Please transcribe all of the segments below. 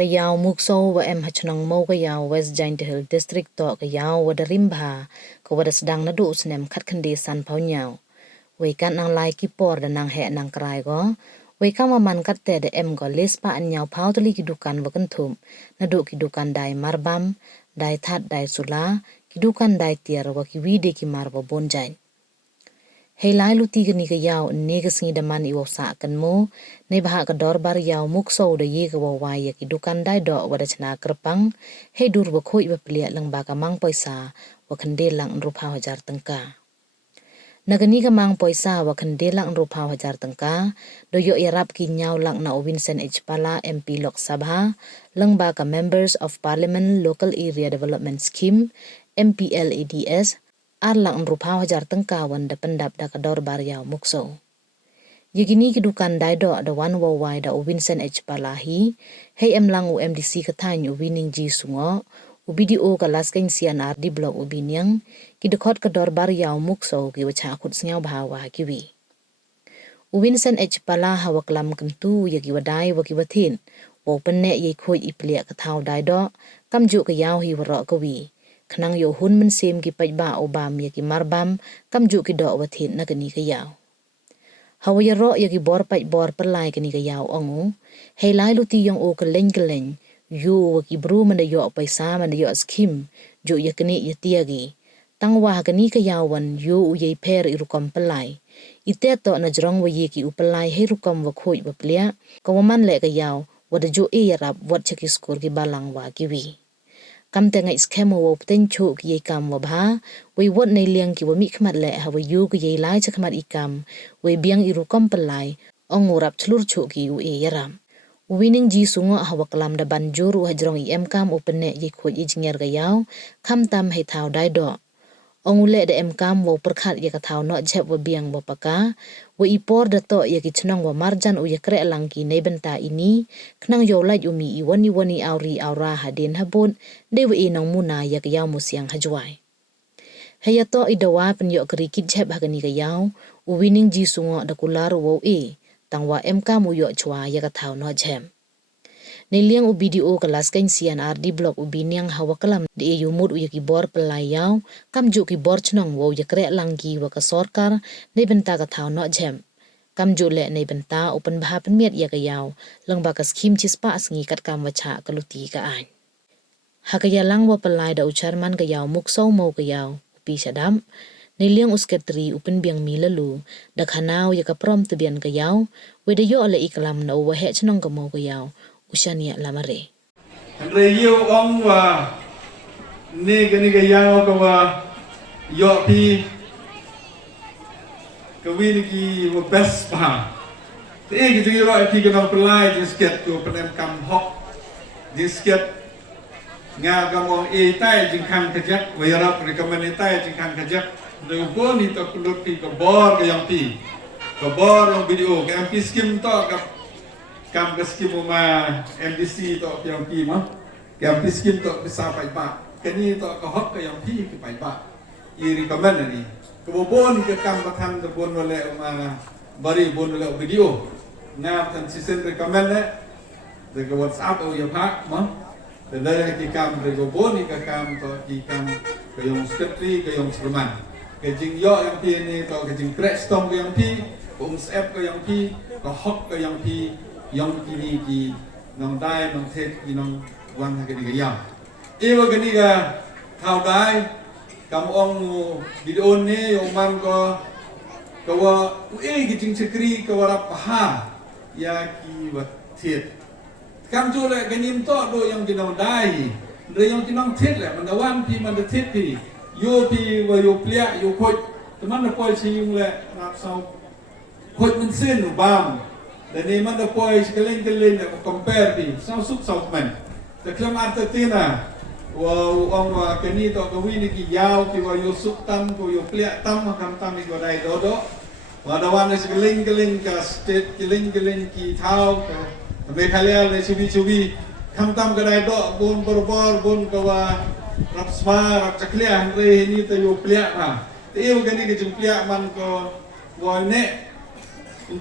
Iawmuksow Mowkaiaw West Giant Hill District to Iyaw wada rimba ko wada sedang nadu usnem kat kendi san paunyaw. Wekan nang lai kipor dan nang he nang kerai go. Weka maman kat te de go lespa anyaw pau tali kidukan wakentum nadu kidukan dai marbam, dai that dai sula, kidukan dai tiar wa kiwide ki marbo bonjain. Hei lai luti gani ka yaw negas ngi daman iwo sa kan mo ne baha ka dorbar Iawmuksow da ye ka wawaya ki dukan dai do wada chana kerpang hei dur wa khooid wa pliah lang ba ka mang poisa wa kande lang rupa hajar tengka. Nagani ka mang poisa wa kande lang rupa hajar tengka do yo irap ki nyaw lang na Vincent Pala MP Lok Sabha lang ba ka Members of Parliament Local Area Development Scheme MPLADS arlang rupa hajar tengka wanda pendap da kador bar Iawmuksow. Yagini kidukan daido ada wan wawai da Vincent Palahi, hei lang UMDC katany ubining ji sungo, ubidio kalas kain CNR di blok ubinyang, kidukot kador bar Iawmuksow ki wacha akut sngaw bahawa kiwi. Vincent Pala hawak lam kentu yagi wadai waki watin, wo penne ye khooid pliah ka thaw daido, kamju ka yaw hi waro kawi. Kanang yo hun mensem ki pajba obam ya ki marbam kamju ki do watin na gani ka yaw. Hawaya ro ya ki bor paj bor perlai gani ka yaw ongu, hei lai luti yung o keleng yu wa ki bru manda yo paisa manda yo skim, ju ya kini ya tiagi. Tangwah gani ka yawan yu uyay per irukom pelai. Iteto na jrong wa ye ki upelai hei rukom wa khooid wa pliah, kawaman le ka yaw wada ju yarap wat chaki skur ki balang wa kiwi. Kam tengah iskemo wo potencho ki ye kam wa bha we wot nei liang ki wa mi khmat le ha wa yu ki ye lai cha khmat ikam we biang iru kom pelai ong urap chlur chu ki u yaram wining ji sungo ha wa klam da banjur wa jrong im kam opene ye khooid engineer ga yaw kam tam hai thaw dai do ong ule da em kam wo perkhat ye ka thaw no jep wa biang wa paka wa ipor da to ye ki chnong wa marjan u ye kre lang ki nei benta ini knang yo lai umi iwani auri aura hadin habun dewa inong muna yak yaw musyang hajwai. Haya to idawa penyo kerikit jeb hagani ka yaw, uwining ji sungo da kular wow tangwa MK muyo chwa yak thaw no jem. Niliang ubidio kelas kain CNR di blok ubinyang hawa kalam di yumut uyaki bor pelai yaw, kamju ki bor chnong wow yakre langki waka sorkar nei benta ka thaw no jem. Kamju le nei benta open baha penmiat yak yaw, lang baka skim chispa asngi kat kam wacha kaluti ka ain. Hakaya lang wa pelai da ucarman ka Iawmuksow Mowkaiaw upi sadam niliang usketri upen biang mi lalu da khanaw ya ka prom tebian ka yaw we da yo ala iklam na wa he chnong ka Mowkaiaw usania lamare andre yo ong wa ne gani ka yaw ka wa yo pi ka win ki wa best pa te ki ji ro pi ka na pelai ji sket ko penem kam hok ji sket nga gamong tai jing kan kajak wayarap recommend tai jing kan kajak do bo ni to kulut pi ko bor ka yang pi ko bor long video ka MP skim to ka kam ka skim ma MDC to yang pi ma ka MP skim to bisa pai ba kani to ka hok ka yang pi ki pai ba I recommend ni ko bo ni ka kam ka tham to bon wale ma bari bon wale video nga tan sisen recommend le de ka WhatsApp o ya pa ma dan dari kikam bergabung ni kikam to kikam kayong sekretari kayong serman kajing yo yang pi ni to kajing prestom kayong pi umsep kayong pi hok kayong pi yang kini ki nong dai nong thet ki nong wan ha kini kayang iwa kini ka thao dai kam ong video ni yung man ko kawa kajing sekretari kawarap paha ya ki wat thet kam chu le ganim to do yang kinong dai re yang kinong thit le man wan pi man thit pi yo pi wa yo pliah yo khooid man na poi chi yung le rap sau khooid man sin u bam de ni man da poi keleng le compare pi sau suk sau man de klam artatina wa ong wa kani to ka wi ni ki yaw ki wa yo suk tam ko yo pliah tam kam tam ki wa dai do wa da wan is keleng ka state keleng ki thau Mekhalia le chubi kam tam ka dai do bon bor bon ka wa rap sma rap chaklia re ni to yo pliah na te yo gani ke jum pliah man ko wa ne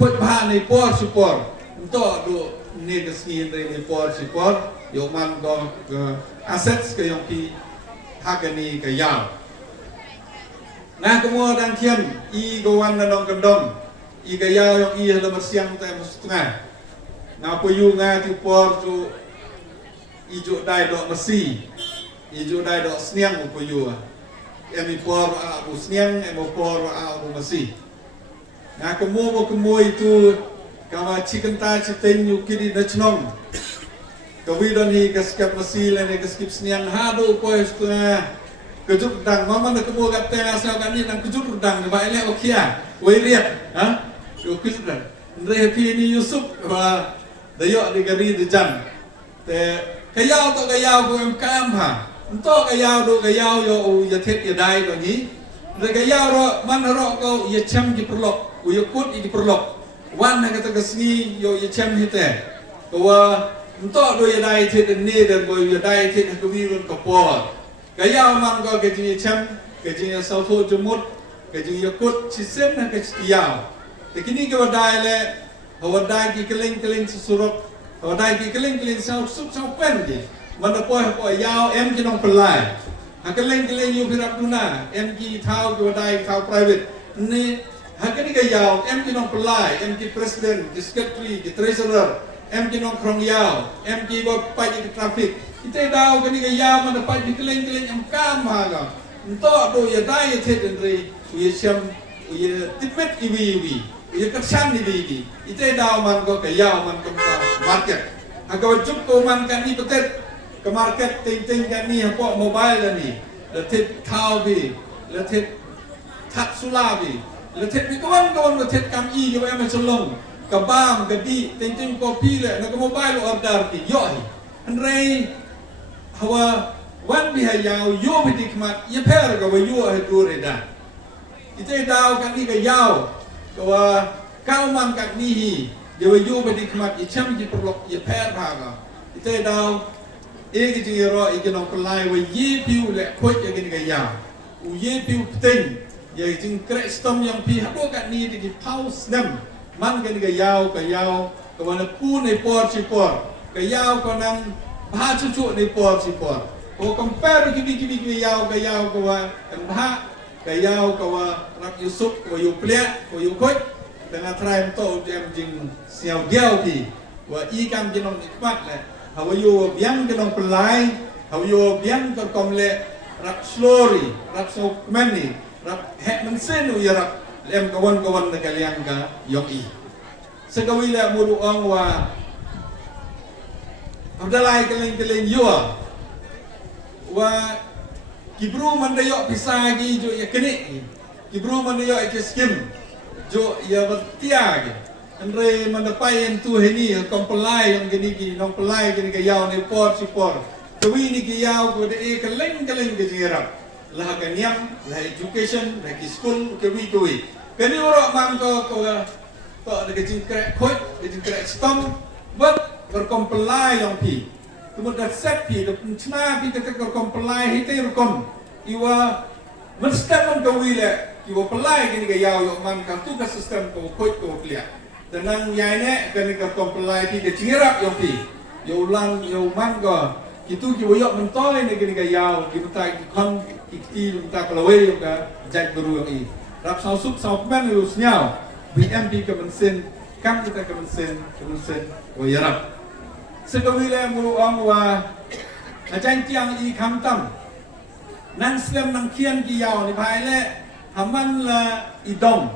khooid ba nei por support to do ni kesini dari support yang man ko assets ke yang pi hakani ke yau. Nah kemudian dan kian I kawan dan dong kendong I ke yau yang I dalam siang tu setengah. Nah puyu ngah tu por tu ijo dai dok mesi, ijo dai dok sniang puyu. Emi por abu sniang, emi por abu mesi. Nah kemu itu kawa chicken ta chicken yukiri nachnong. Kawidan hi kaskap mesi lene kaskip sniang hado ko setengah. Kejut dang mama nak kemu kat tengah asal kan ni nang kejut dang ni baik lek okia Wyrta ha yo kejut dang ndre pi ni Yusuf wa dayok di gari di jan te kayau to kayau ko em kam ha ento kayau do kayau yo ya thet ya dai do ni ndre kayau ro man ro ko ya cham ki perlok u ya kut ki perlok wan na kata kesni yo ya cham hite ko wa ento do ya dai thet ni dan ko ya dai thet ko bi ron ko por Kaya man ko kejing cham, kejing sauto jemut, kejing yakut cisem na kejiyau. Tekini ke wadai le, wadai ki keling susurok, wadai ki keling sau sup sau pen je. Mana po yau em ki nong pliah. Ha keling yu pirap duna, em ki thaw ke wadai thaw private. Ni ha kini ke yau em ki nong pliah, em ki president, ki secretary, ki treasurer, em ki nong krong yau, em ki go pai ki traffic. Kita dah kini gaya mana pai dikeling yang kam haga. Untuk do ya dai ya thet ndri, ya siam ya tipet iwi, ya kersan iwi. Kita dah man ko gaya man ko market. Aga juk ko man kan ni betet ke market ting kan ni apa mobile ni. La thet thaw bi, la thet that sula bi, la thet bi kawan la thet kam I ke em cholong. Ka bam ka di ting kopi le na ko mobile order ti yo hi. Andrei hawa wan bihayau yo bidikmat ye per ga yo hedureda ite daw kan ni ga yaw ga kau man kan ni hi de yo bidikmat ye cham ji perlok ye per ga ite daw e gi ji ro e gi no plai we ye piu le khoi ye gi ga yaw u ye piu pting ye jing kre stom yang pi hado kan ni di pause nem man ga ni ga yaw ga wana pu nei por chi por ga yaw ko nang Baha cucuk ni por si por. Ko compare kibi yau ke wa baha ke yau ke wa rak Yusuf ko yu pliah ko yu khooid tengah trai to jam jing siau diau pi wa I kam jinong nikmat le hawa yu biang jinong pelai hawa yu biang ko kom le rak slori rak so kmeni rak hek mensen u yarak lem kawan na kaliang ka yok I sekawi le mudu ong wa Abdalai keling yua wa kibru mandayok pisagi jo ya kene kibru mandayok ke skim jo ya bertia ke andre mandapai entu heni kompelai yang gini ki nong pelai gini ke yau ni por si por kewi ni ki yau ko de keling ke jirap lah kanyam lah education lah ki school kewi kani orang man ko de ke jingkrek khooid ke jingkrek stom but berkompelai yang pi, kemudian set pi, cina pi kita berkompelai hite berkom, iwa mesti mengkawin le, iwa pelai kini gaya yang man kartu ke sistem ko khooid ko pliah, dan nang yai ne kini berkompelai pi ke cingirap yang pi, yang ulang yang man ko, itu kiwa yok mentoi ne kini gaya, kita ikon ikti kita kelawai yang ke jack beru yang I, rap sausuk saupen lu senyau, BMP ke mensin, kam kita ke mensin, Wyrta. Sekawile mulu ong wa ajan tiang I kamtam nan slam nang kian ki yaw ni pai le haman la idong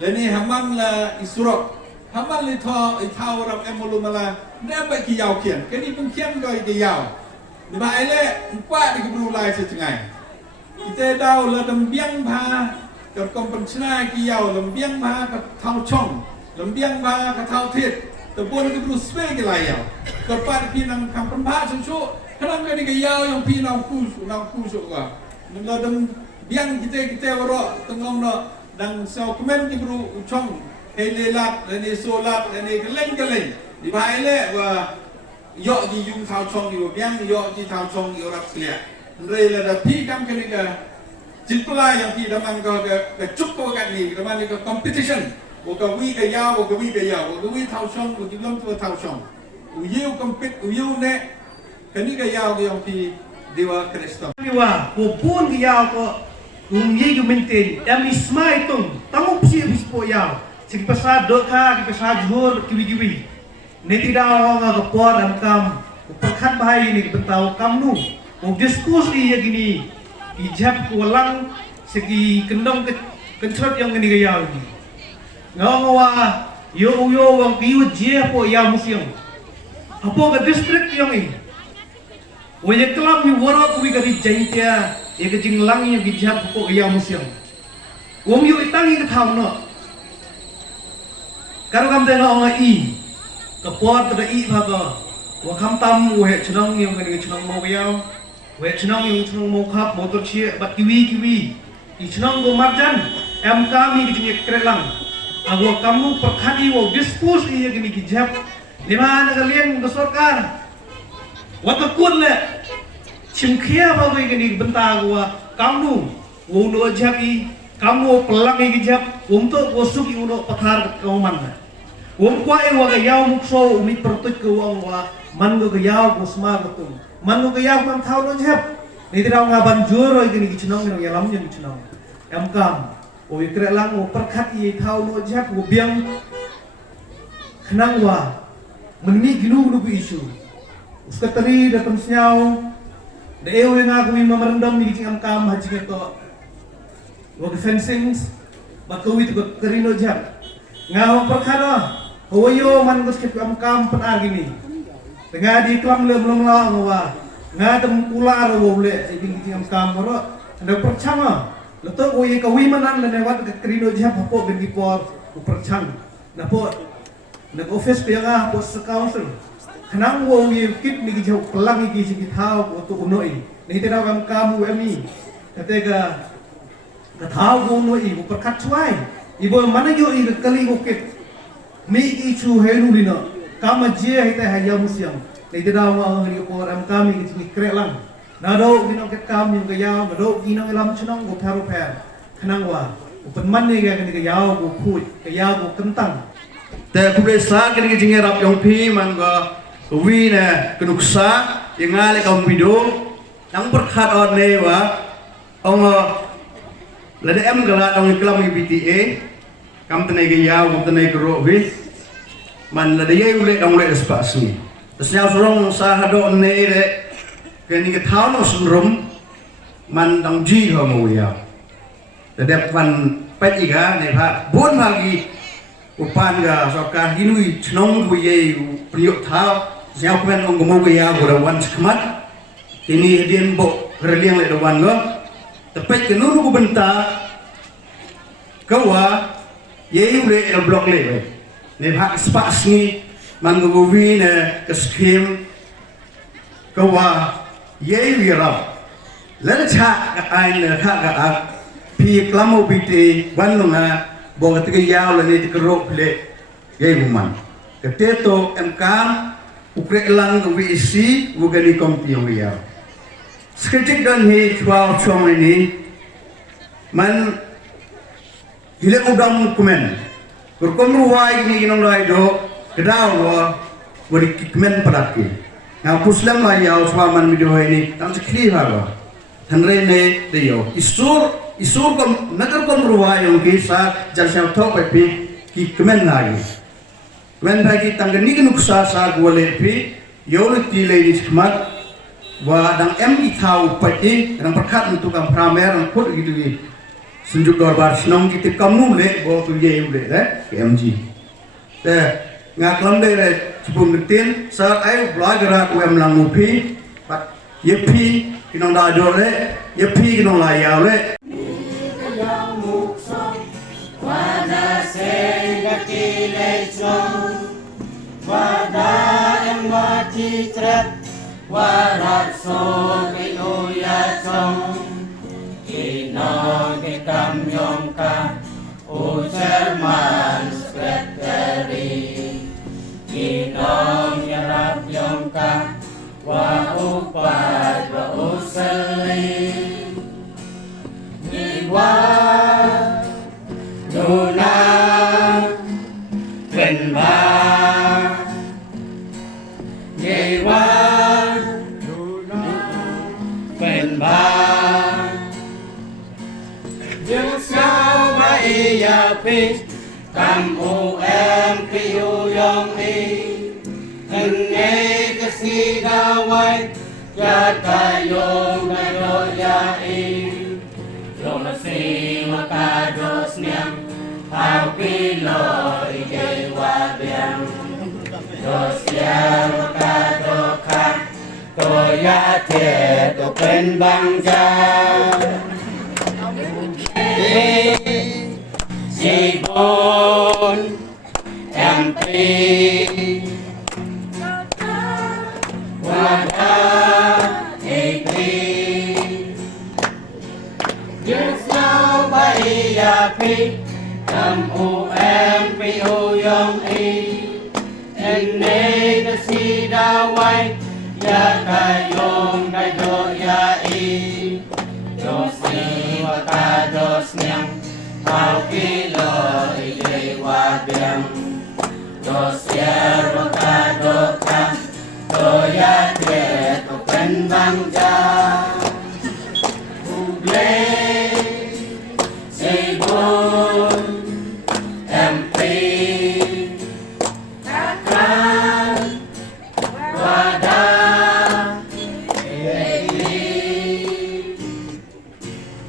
le ni haman la isurok haman le thaw I thaw ram emulu mala ne ba ki yaw kian ke ni pun kian go ki yaw ni pai le kwa di bru lai se chengai ite daw la dam biang ba ka kom pen chna ki yaw lam biang ba ka thaw chong lam biang ba ka thaw thitแต่พวกนั้นก็รู้สเปกอะไรอย่างก็ปาดพี่น้องคำพันพาชั่วขนาดนี้ก็ยาวอย่างพี่น้องคู่สุกว่านั่นเราดังเบี้ยงkitaวรอตั้งองเนาะดังเซลคอมเมนต์ที่รู้ช่องเฮเลลัดและนี่โซลัดและนี่ก็เล่นดีไปเลยว่าย่อที่ยุ่งท้าวช่องอยู่เบี้ยงย่อที่ท้าวช่องอยู่รับเสียเรื่องระดับพี่คำกันนี่ก็จิตปลายอย่างพี่แล้วมันก็จุกตัวกันนี่แล้วมันก็ competition บอกว่าวิ่งกับยาวบอกว่าวิ่งกับยาวบอกว่าวิ่งเท้าช่องบอกว่าวิ่งตัวเท้าช่อง uyu kompit uyu ne kani ka yaw ke yang pi dewa Kristo Miwa, pupun ke yaw ko ye yu maintain dami smai tung tamu psi bispo yaw sing pasad dokha ki pasad jhur kiwi neti daw nga ka por am kam upakhat bahai ni bentau kamnu mau diskus ni ya gini ijab ko lang segi kendong kencrot yang ngani ke yaw ni ngawa yo wang piu je po Iawmuksow apo ka district yang ini wanya kelam ni wara kuwi ka jaintia ya ke jinglang yang bijak po Iawmuksow wong yo itangi ka thaw no karo kam de no nga i ka pot ka i pha ka wa kham tam we chnong yang ngani chnong Mowkaiaw we chnong yang chnong Mowkap motor chi bat kiwi i chnong go marjan em kami ki jing krelang agwa kamu perkhadi wo dispose iya gini kijab lima nagalian kesorkar wata kun le chimkhia ba gini benta gua kamu wo no jabi kamu pelang kijab untuk gosuk uno pathar kauman wong kwai wa Iawmuksow umi pertut ke wong wa man go yaw gosma gotung man go yaw man thau no jab ni tiraw nga banjur gini kichnong ni yalam ni kichnong em kam o ikre lang o perkhat i thau no jap o biang khnang wa menmi ginu bu isu uska tari datam snyau de ewe nga kumi mamarandam ni jing am kam haji to o fencing ba kawit ko karino jap nga o perkhano o yo man ko skip am kam pan gini tengah di klam le belum la wa nga tem ular wo le jing am kam ro anda perchama leto ko ye kawi manan le wat ka krino jap po gen gipor uperchang na po na office pe nga po sa council khanang wo ye kit ni gi pelang gi si thau ko to unoi ni te kam kamu emi kate ka thau go unoi uperkhat chuai ibo mana yo i kali go kit mi gi chu helu lino kama je hita Iawmuksow ni te daw ma ngi por am kami gi krelang nado ginong ket kam yung gayaw nado ginong ilam chnong go pharo pher khanang wa upan man ni ga ni gayaw go khooid gayaw go kentang te kubre sa ga ni jinge rap yong phi man go wi na knuksa yangale kam video nang perkhat on ne wa ong la de em gala ong klam BTA kam tenai gayaw go tenai gro wi man la de ye ule dong le spas ni tasnya surong sa hado ne le kini ke thau no sunrum man dang ji ho Mowkaiaw tadep van pet iga ne pha bon magi upan ga sokar hinui chnong bu ye priok thau siao pen ong Mowkaiaw go wan skmat ini dien bo reliang le wan go tepet ke nunu ku benta kawa ye le el blok le ne pha spas ni man go wi ne ke skim kawa ye Wyrta lele cha ka ai ne kha ka a pi klamo bite wan no nga bo ka te yaw le ne te ro ple ye buman ke teto em kam ukre lang ko wi si wo ga ni kom ti yaw skejik dan he chwa chong ni man hile udam kumen kurkom ruwai ni ginong rai do kedaw wo di kmen padaki now puslam la yaw swaman video ini tam sekli hawa hanre ne de yo isur kom nagar kom ruwa yung kisa jar syam tho pe pi ki kemen lagi wen bagi tangga ni nuksa sa gole pi yo le ti le ni khmat wa dang em i thau pe i dang perkhat untuk kam pramer ang khut gitu gi sunjuk dor bar snong ki kamu le bo tu ye le mg te ngaklam de re sebelum detin saat ayo belajar aku yang melang upi pat yepi kinong da do le yepi kinong la yaw le Iawmuksow wada senga kile chong wada em wati tret warat so inuya chong kinong ikam yong ka ucerman sekretari kinong yarap yong ka wa upad wa usali niwa nuna penba pi cam u em pi u yong i hình nghe cái si đa quay ya ta yong na do ya i lo la si wa ka do sniam how pi lo i ge wa biang do sia wa ka do kha to ya thiệt to bên băng cha si bon em pi wa da e pi yes now by ya pi come o em pi o yong e and ne the si da wai ya ka yong da do ya e do si wa ka do snyang how ki lo i ge wa biang do sia wa ka do ka do ya tre to pen bang ja